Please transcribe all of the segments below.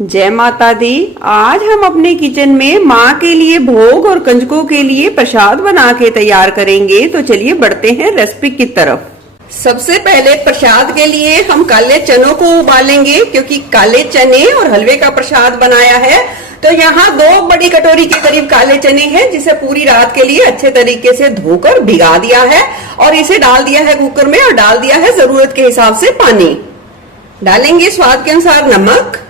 जय माता दी। आज हम अपने किचन में माँ के लिए भोग और कंजकों के लिए प्रसाद बना के तैयार करेंगे। तो चलिए बढ़ते हैं रेसिपी की तरफ। सबसे पहले प्रसाद के लिए हम काले चनों को उबालेंगे, क्योंकि काले चने और हलवे का प्रसाद बनाया है। तो यहाँ 2 बड़ी कटोरी के करीब काले चने हैं, जिसे पूरी रात के लिए अच्छे तरीके से धोकर भिगा दिया है और इसे डाल दिया है कुकर में और डाल दिया है जरूरत के हिसाब से पानी। डालेंगे स्वाद के अनुसार नमक।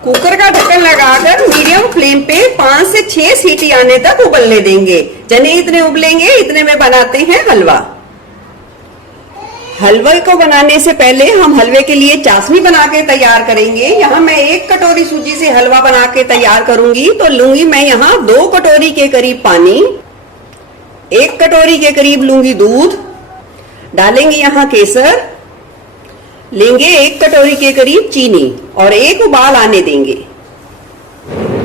कुकर का ढक्कन लगाकर मीडियम फ्लेम पे 5 से 6 सीटी आने तक उबलने देंगे। चने इतने उबलेंगे इतने में बनाते हैं हलवा। हलवे को बनाने से पहले हम हलवे के लिए चाशनी बना के तैयार करेंगे। यहाँ मैं 1 कटोरी सूजी से हलवा बना के तैयार करूंगी। तो लूंगी मैं यहाँ 2 कटोरी के करीब पानी, 1 कटोरी के करीब लूंगी दूध, डालेंगे यहाँ केसर, लेंगे 1 कटोरी के करीब चीनी और 1 उबाल आने देंगे।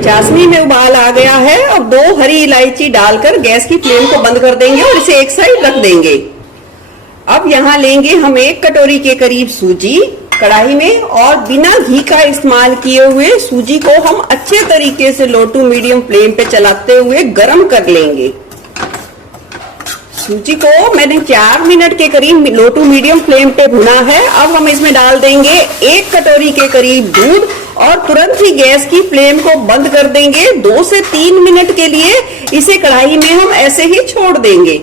चाशनी में उबाल आ गया है। अब 2 हरी इलायची डालकर गैस की फ्लेम को बंद कर देंगे और इसे एक साइड रख देंगे। अब यहाँ लेंगे हम 1 कटोरी के करीब सूजी कढ़ाई में और बिना घी का इस्तेमाल किए हुए सूजी को हम अच्छे तरीके से लो टू मीडियम फ्लेम पे चलाते हुए गर्म कर लेंगे। सूजी को मैंने 4 मिनट के करीब लो टू मीडियम फ्लेम पे भुना है। अब हम इसमें डाल देंगे 1 कटोरी के करीब दूध और तुरंत ही गैस की फ्लेम को बंद कर देंगे। 2 से 3 मिनट के लिए इसे कढ़ाई में हम ऐसे ही छोड़ देंगे।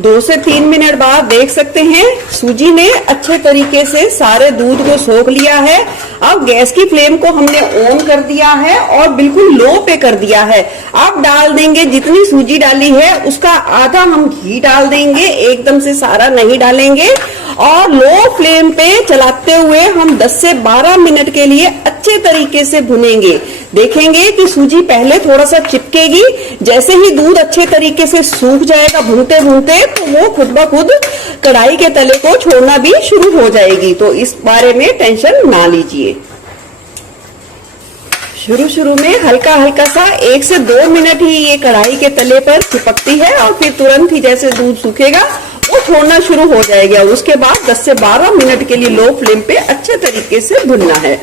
2 से 3 मिनट बाद देख सकते हैं सूजी ने अच्छे तरीके से सारे दूध को सोख लिया है। अब गैस की फ्लेम को हमने ऑन कर दिया है और बिल्कुल लो पे कर दिया है। अब डाल देंगे जितनी सूजी डाली है उसका आधा हम घी डाल देंगे, एकदम से सारा नहीं डालेंगे। और लो फ्लेम पे चलाते हुए हम 10 से 12 मिनट के लिए अच्छे तरीके से भुनेंगे। देखेंगे कि सूजी पहले थोड़ा सा चिपकेगी, जैसे ही दूध अच्छे तरीके से सूख जाएगा भूनते भूनते तो वो खुद ब खुद कढ़ाई के तले को छोड़ना भी शुरू हो जाएगी। तो इस बारे में टेंशन ना लीजिए। शुरू में हल्का हल्का सा 1 से 2 मिनट ही ये कढ़ाई के तले पर चिपकती है और फिर तुरंत ही जैसे दूध सूखेगा वो छोड़ना शुरू हो जाएगा। और उसके बाद 10 से 12 मिनट के लिए लो फ्लेम पे अच्छे तरीके से भुनना है।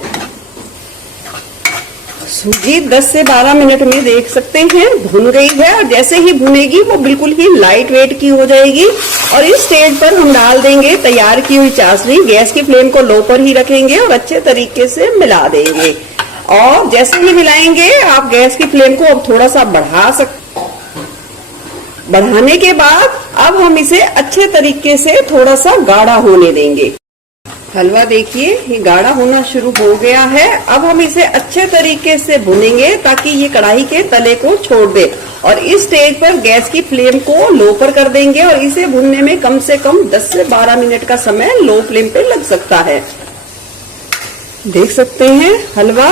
सूजी 10 से 12 मिनट में देख सकते हैं भुन गई है और जैसे ही भुनेगी वो बिल्कुल ही लाइट वेट की हो जाएगी। और इस स्टेज पर हम डाल देंगे तैयार की हुई चाशनी। गैस की फ्लेम को लो पर ही रखेंगे और अच्छे तरीके से मिला देंगे। और जैसे ही मिलाएंगे आप गैस की फ्लेम को अब थोड़ा सा बढ़ाने के बाद अब हम इसे अच्छे तरीके से थोड़ा सा गाढ़ा होने देंगे। हलवा देखिए ये गाढ़ा होना शुरू हो गया है। अब हम इसे अच्छे तरीके से भुनेंगे ताकि ये कढ़ाई के तले को छोड़ दे। और इस स्टेज पर गैस की फ्लेम को लो पर कर देंगे और इसे भुनने में कम से कम 10 से 12 मिनट का समय लो फ्लेम पे लग सकता है। देख सकते हैं हलवा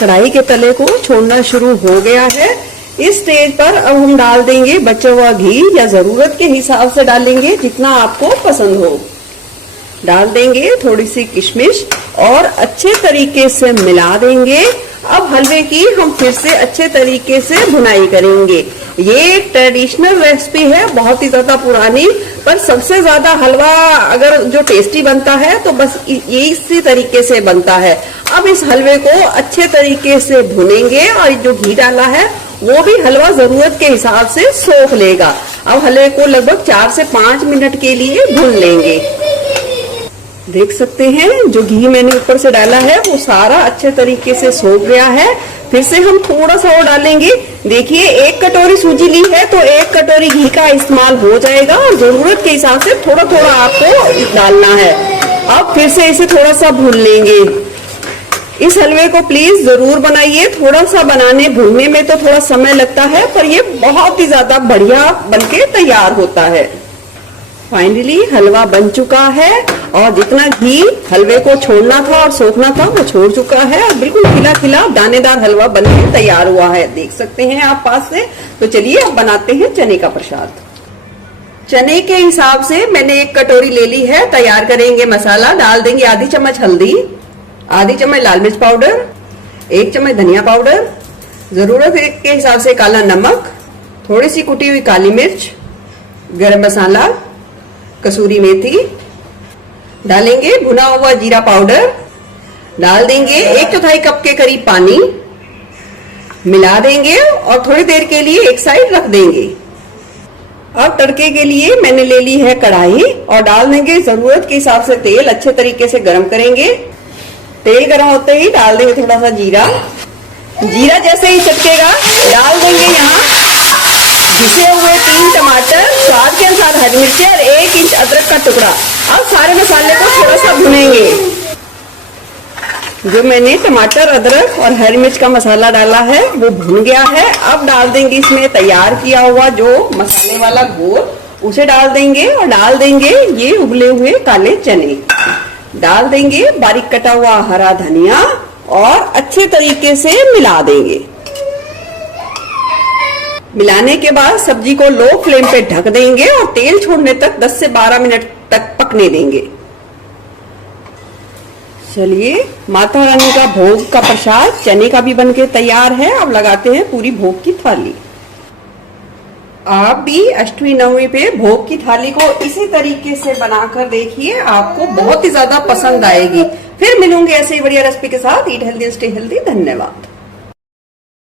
कढ़ाई के तले को छोड़ना शुरू हो गया है। इस स्टेज पर अब हम डाल देंगे बचा हुआ घी, या जरूरत के हिसाब से डालेंगे जितना आपको पसंद हो। डाल देंगे थोड़ी सी किशमिश और अच्छे तरीके से मिला देंगे। अब हलवे की हम फिर से अच्छे तरीके से भुनाई करेंगे। ये ट्रेडिशनल रेसिपी है, बहुत ही ज्यादा पुरानी, पर सबसे ज्यादा हलवा अगर जो टेस्टी बनता है तो बस ये इसी तरीके से बनता है। अब इस हलवे को अच्छे तरीके से भुनेंगे और जो घी डाला है वो भी हलवा जरूरत के हिसाब से सोख लेगा। अब हलवे को लगभग 4 से 5 मिनट के लिए भून लेंगे। देख सकते हैं जो घी मैंने ऊपर से डाला है वो सारा अच्छे तरीके से सोख गया है। फिर से हम थोड़ा सा और डालेंगे। देखिए 1 कटोरी सूजी ली है तो 1 कटोरी घी का इस्तेमाल हो जाएगा और जरूरत के हिसाब से थोड़ा थोड़ा आपको डालना है। अब फिर से इसे थोड़ा सा भून लेंगे। इस हलवे को प्लीज जरूर बनाइए। थोड़ा सा बनाने भूनने में तो थोड़ा समय लगता है, पर ये बहुत ही ज्यादा बढ़िया बनके तैयार होता है। फाइनली हलवा बन चुका है और जितना घी हलवे को छोड़ना था और सोखना था वो छोड़ चुका है और बिल्कुल खिला खिला दानेदार हलवा बनके तैयार हुआ है। देख सकते हैं आप पास से। तो चलिए अब बनाते हैं चने का प्रसाद। चने के हिसाब से मैंने 1 कटोरी ले ली है। तैयार करेंगे मसाला। डाल देंगे आधी चम्मच हल्दी, आधी चम्मच लाल मिर्च पाउडर, 1 चम्मच धनिया पाउडर, जरूरत के हिसाब से काला नमक, थोड़ी सी कुटी हुई काली मिर्च, गरम मसाला, कसूरी मेथी, डालेंगे भुना हुआ जीरा पाउडर, डाल देंगे 1/4 कप के करीब पानी, मिला देंगे और थोड़ी देर के लिए एक साइड रख देंगे। अब तड़के के लिए मैंने ले ली है कढ़ाई और डाल देंगे जरूरत के हिसाब से तेल, अच्छे तरीके से गरम करेंगे। तेल गरम होते ही डाल देंगे थोड़ा सा जीरा। जीरा जैसे ही चटकेगा डाल देंगे यहाँ घिसे हुए 3 टमाटर, स्वाद के अनुसार हरी मिर्ची और 1 इंच अदरक का टुकड़ा। अब सारे मसाले को थोड़ा सा भुनेंगे। जो मैंने टमाटर, अदरक और हरी मिर्च का मसाला डाला है वो भुन गया है। अब डाल देंगे इसमें तैयार किया हुआ जो मसाले वाला घोल, उसे डाल देंगे और डाल देंगे ये उबले हुए काले चने, डाल देंगे बारीक कटा हुआ हरा धनिया और अच्छे तरीके से मिला देंगे। मिलाने के बाद सब्जी को लो फ्लेम पे ढक देंगे और तेल छोड़ने तक 10 से 12 मिनट तक पकने देंगे। चलिए, माता रानी का भोग का प्रसाद चने का भी बनके तैयार है। अब लगाते हैं पूरी भोग की थाली। आप भी अष्टमी नवमी पे भोग की थाली को इसी तरीके से बनाकर देखिए, आपको बहुत ही ज्यादा पसंद आएगी। फिर मिलूंगी ऐसे ही बढ़िया रेसिपी के साथ। Eat healthy, stay healthy. धन्यवाद।